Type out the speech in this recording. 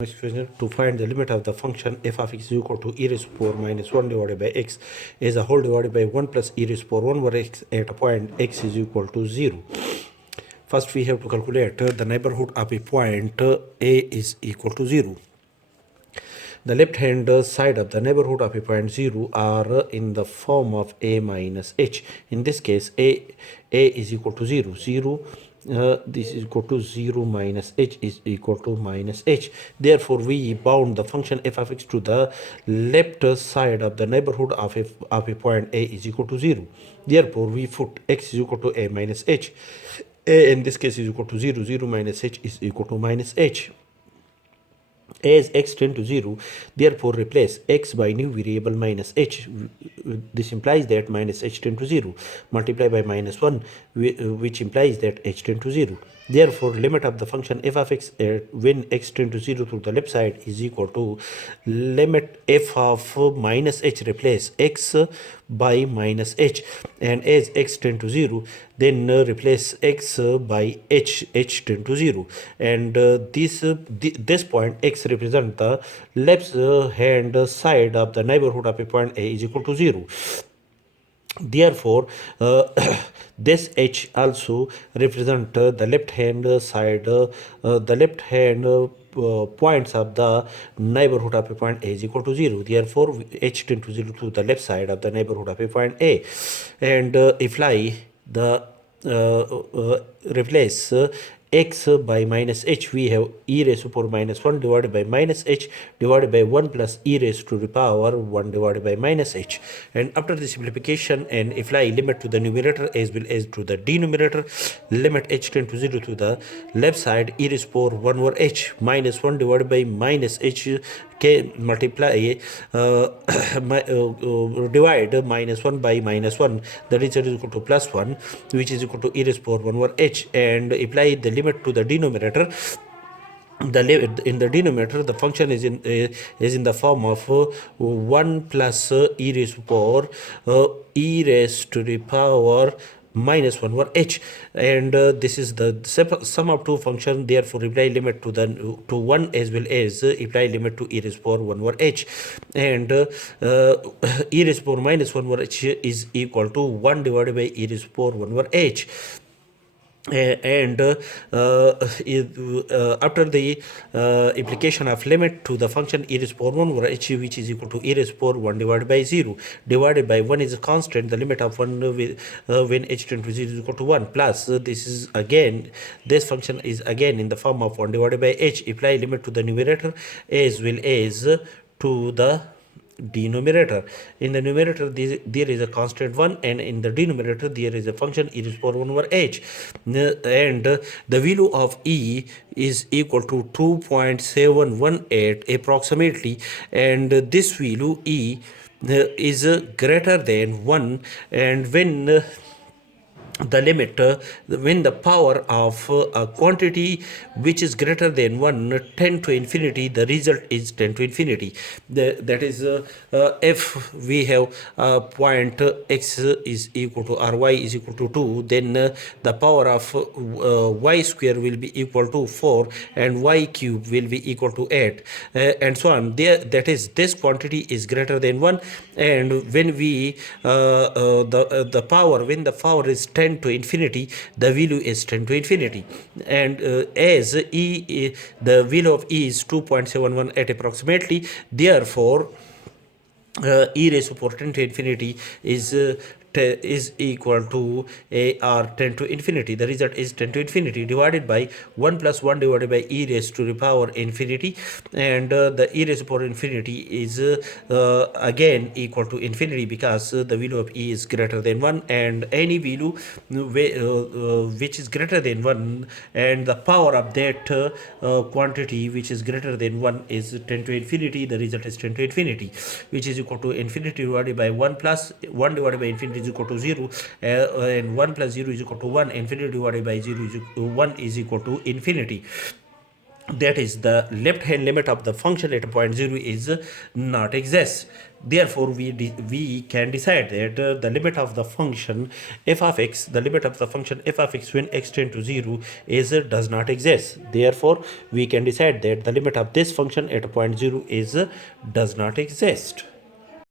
Expression to find the limit of the function f of x is equal to e raised to power minus 1 divided by x is a whole divided by 1 plus e raised to power 1 over x at a point x is equal to 0. First we have to calculate the neighborhood of a point a is equal to 0. The left hand side of the neighborhood of a point 0 are in the form of a minus h. In this case a is equal to 0. This is equal to 0 minus h is equal to minus h. Therefore, we bound the function f of x to the left side of the neighborhood of a point a is equal to 0. Therefore, we put x is equal to a minus h. A in this case is equal to 0. 0 minus h is equal to minus h. As x tend to 0, therefore replace x by new variable minus h. This implies that minus h tend to 0. Multiply by minus 1, which implies that h tend to 0. Therefore, limit of the function f of x when x tend to 0 to the left side is equal to limit f of minus h replace x by minus h, and as x tend to 0, then replace x by h tend to 0, and this point x represent the left hand side of the neighborhood of a point a is equal to 0. Therefore, this h also represent the left hand side, the left hand points of the neighborhood of a point a is equal to 0. Therefore, h tend to 0 to the left side of the neighborhood of a point a, and apply the replace x by minus h, we have e raised to power minus 1 divided by minus h divided by 1 plus e raised to the power 1 divided by minus h. And after the simplification and apply limit to the numerator as well as to the denominator, limit h tend to 0 to the left side, e raised to power 1 over h minus 1 divided by minus h k multiply divide minus 1 by minus 1, the result is equal to plus 1, which is equal to e raised to power 1 over h, and apply the limit to the denominator. In the denominator, the function is in the form of 1 plus e raised to power e raised to the power minus 1 over h, and this is the sum of two functions. Therefore, apply limit to 1 as well as apply limit to e raised to power 1 over h, and e raised to power minus 1 over h is equal to 1 divided by e raised to power 1 over h. And after the application of limit to the function e raised to power 1 over h, which is equal to e raised to power 1 divided by 0, divided by 1 is a constant, the limit of 1 when h tends to 0 is equal to 1, plus this function is again in the form of 1 divided by h. Apply limit to the numerator as well as to the denominator. In the numerator there is a constant 1, and in the denominator there is a function e raised to power 1 over h, and the value of e is equal to 2.718 approximately, and this value e is greater than 1, and when the limit when the power of a quantity which is greater than 1 tend to infinity, the result is tend to infinity. That is if we have point x is equal to or y is equal to 2, then the power of y square will be equal to 4 and y cube will be equal to 8, and so on. That is, this quantity is greater than 1, and when we the power, when the power is 10 to infinity, the value is 10 to infinity, and as the value of e is 2.718 approximately, therefore e raised to power 10 to infinity is equal to or 10 to infinity. The result is 10 to infinity divided by 1 plus 1 divided by e raised to the power infinity, and the e raised to power infinity is again equal to infinity because the value of e is greater than 1, and any value which is greater than 1 and the power of that quantity which is greater than 1 is 10 to infinity, the result is 10 to infinity, which is equal to infinity divided by 1 plus 1 divided by infinity is equal to 0, and 1 plus 0 is equal to 1. Infinity divided by 1 is equal to infinity. that is the left hand limit of the function at point 0 is not exist. Therefore we can decide that the limit of the function f of x, the limit of the function f of x when x tend to 0 is does not exist. Therefore we can decide that the limit of this function at point 0 is does not exist.